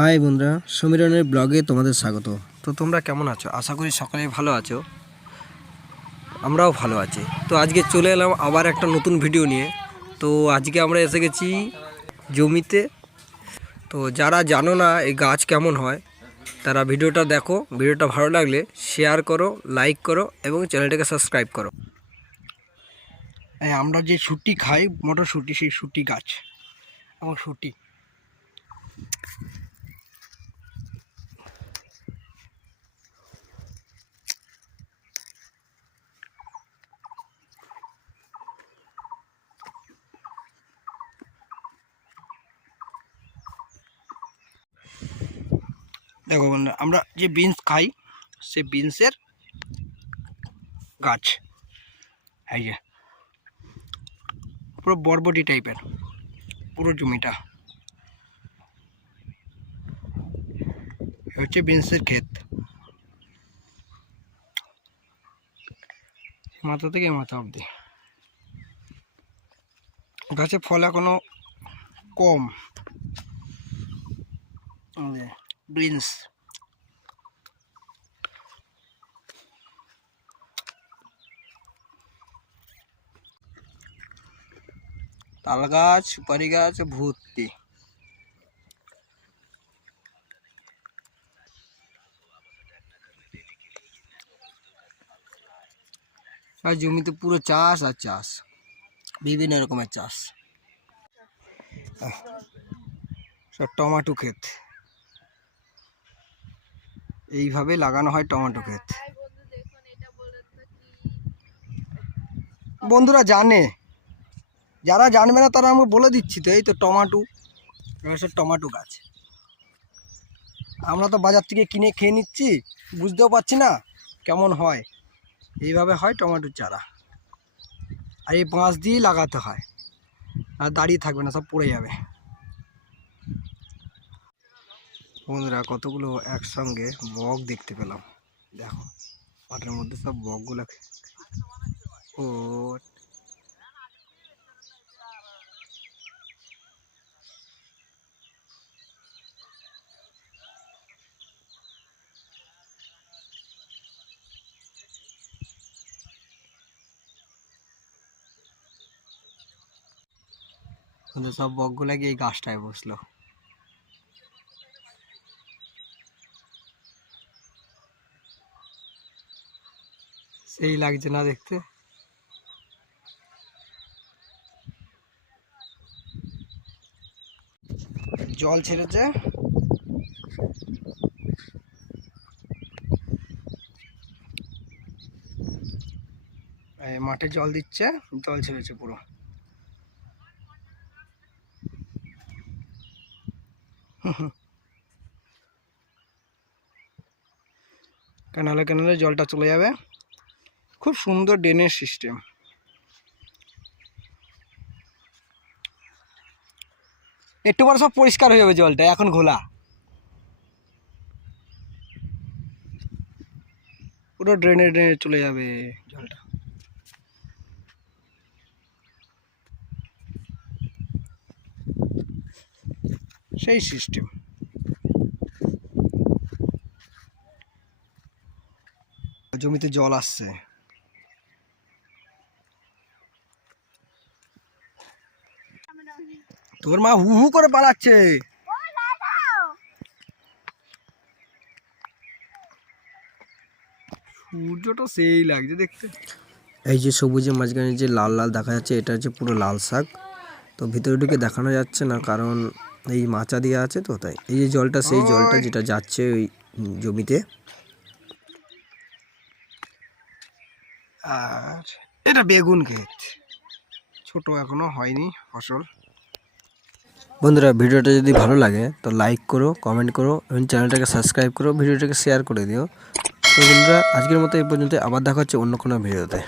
High বন্ধুরা, সমীরনের ব্লগে তোমাদের স্বাগত। তো তোমরা কেমন আছো? আশা করি সকলেই ভালো আছো, আমরাও ভালো আছি। তো আজকে চলে এলাম আবার একটা নতুন ভিডিও নিয়ে। তো আজকে আমরা এসে গেছি জমিতে। তো যারা জানো না এই গাছ কেমন হয়, তারা ভিডিওটা দেখো। ভিডিওটা ভালো লাগলে শেয়ার করো, লাইক করো এবং চ্যানেলটাকে সাবস্ক্রাইব করো। আমরা যে শুটি খাই, মটরশুঁটি, সেই শুটি গাছ এবং শুটি। দেখো বন্ধুরা, আমরা যে বিনস খাই সে বিনসের গাছ। এই যে পুরো বরবটি টাইপের পুরো জমিটা হচ্ছে বিনসের ক্ষেত। মাথা থেকে মাথা অবধি গাছে ফল এখনো কম। বিনস তাল গাছ, সুপারি গাছ ভর্তি। আর জমিতে পুরো চাষ আর চাষ, বিভিন্ন রকমের চাষ। সব টমেটো ক্ষেত, এইভাবে লাগানো হয় টমেটো ক্ষেত। বন্ধুরা জানে, যারা জানবে না তারা আমরা বলে দিচ্ছি। তো এই তো টমেটো, সব টমেটো গাছ। আমরা তো বাজার থেকে কিনে খেয়ে নিচ্ছি, বুঝতেও পারছি না কেমন হয়। এইভাবে হয় টমেটোর চারা, আর এই বাঁশ দিয়েই লাগাতে হয়, আর দাঁড়িয়ে থাকবে না, সব পড়ে যাবে। বন্ধুরা কতগুলো একসঙ্গে বক দেখতে পেলাম। দেখো মাঠের মধ্যে সব বকগুলো। ও সব বকগুলো গিয়ে এই গাছটায় বসলো। সেই লাগছে না দেখতে? জল ছেড়েছে, মাঠে জল দিচ্ছে, জল ছেড়েছে পুরো। ক্যানালে ক্যানালে জলটা চলে যাবে। খুব সুন্দর ড্রেনেজ সিস্টেম। একটু পরে সব পরিষ্কার হয়ে যাবে জলটা, এখন ঘোলা। পুরো ড্রেনে ড্রেনে চলে যাবে জলটা। সেই সিস্টেম। জমিতে জল আসছে। তোর মা হু হু করে পালাচ্ছে। সূর্যটা সেই লাগছে দেখতে। এই যে সবুজের মাঝখানে যে লাল লাল দেখা যাচ্ছে, এটা হচ্ছে পুরো লাল শাক। তো ভিতরে ঢুকে দেখানো যাচ্ছে না, কারণ এই মাচা দিয়ে আছে তো, তাই। এই যে জলটা, সেই জলটা যেটা যাচ্ছে ওই জমিতে। আর এটা বেগুন ক্ষেত, ছোট এখনো হয়নি ফসল। বন্ধুরা ভিডিওটা যদি ভালো লাগে তো লাইক করো, কমেন্ট করো এবং চ্যানেলটাকে সাবস্ক্রাইব করো, ভিডিওটাকে শেয়ার করে দিও। তো বন্ধুরা আজকের মতো এই পর্যন্ত, আবার দেখা হচ্ছে অন্য কোনো ভিডিওতে।